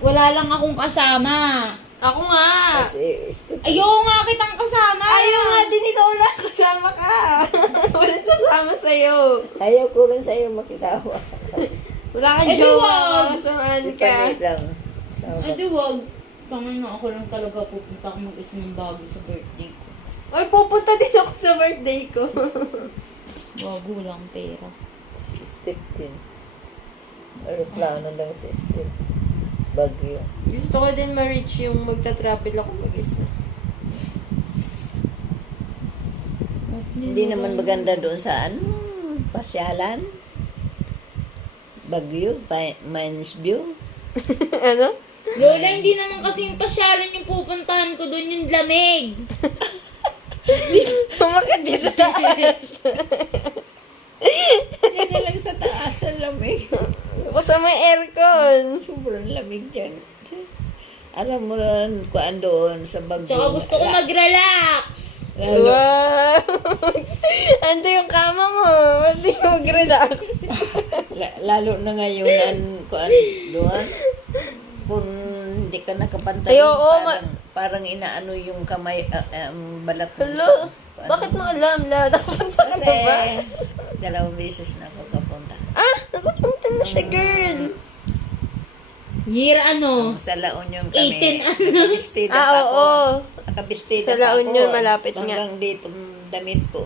Wala lang akong kasama. Ako nga. Kasi, step. Ayoko nga kitang kasama. Ayaw nga din ikaw na kasama ka. Walang sasama sa'yo. Ayaw ko rin sa'yo makisama. Wala kang Eh, di jowa, wag. makasamahan Si ka. Panay lang. So, Ay, di wag. Tangin na ako lang talaga pupunta ako mag-isa ng bago sa birthday ko. Ay, pupunta din ako sa birthday ko. Bago lang pera. si Step din. Aeroplano lang si Step. Bagyo. Gusto ko din ma-reach yung magta-travel ako mag-isa. Hindi naman maganda doon sa pasyalan. Bagyo, Mines View. Ano? Lola, hindi naman kasi yung pasyalan yung pupuntahan ko doon yung lamig. Pumakat ka sa taas. Yan na lang sa taas ang lamig. Basta may aircon. Sobrang lamig dyan. Alam mo rin kung doon sa Bagyo. Tsaka gusto ko mag-relax. Lalo, Wow! Ando yung kama mo. Hindi mo mag-relax. lalo na ngayon kung doon. Kung hindi ka nakapantay, Ay, oo, parang inaano yung kamay, balat mo. Hello? Bakit mo alam? Nakapunta ka Kasi na ba? 2 beses na ako kapunta. Ah! Nakapunta na siya, girl. Year ano? Sa La Union kami. 18 ano? Nakabistida Ah, pa ako. oo. Nakabistida Sa La pa ako. Union, malapit nga. Hanggang dito damit ko.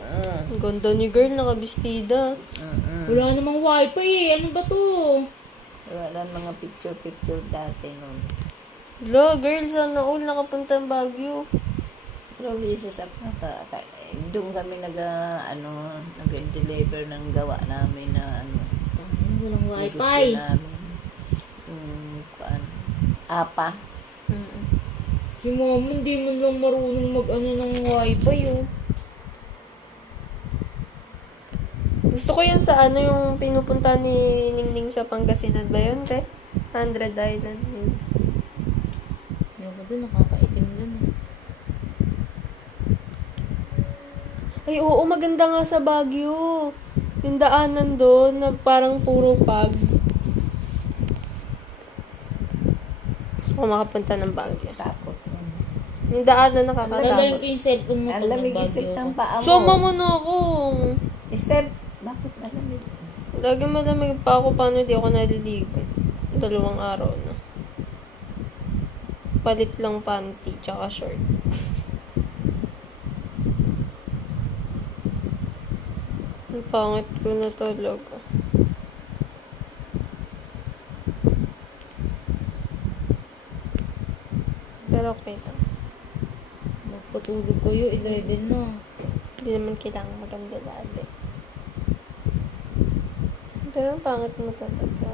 Ang ganda ni girl, nakabistida. Wala namang wifi eh. Ano ba to? Wala mga picture dati noon. Hello, girl, sana all nakapunta ang Baguio. 2 beses ako doon kami nag-deliver ng gawa namin na Walang negosyo wifi. namin. Apa. Si mama hindi man lang marunong mag-ano ng wifi oh. Gusto ko yun sa yung pinupunta ni Ningning sa Pangasinan ba yun, te? 100 Island. Yun. Ayoko doon, nakakaitim doon eh. Ay, oo, maganda nga sa Baguio. Yung daanan doon na parang puro pag. Gusto ko makapunta ng Baguio. Takot. Yung daanan Dadalhin nakakatakot. ko yung cellphone mo Ang pag lamig nagbagyo step ng ako. paa mo. Soma mo na ako. Step, bakit malamig? Lagi malamig pa ako paano di ako naliligo. 2 araw na. Palit lang panty tsaka short. Ang pangit ko na talaga. Pero okay lang. Magpatulog kayo, 11 na. Hindi naman kailangan maganda lagi. Pero ang pangit mo talaga.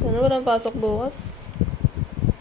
Sana walang pasok bukas.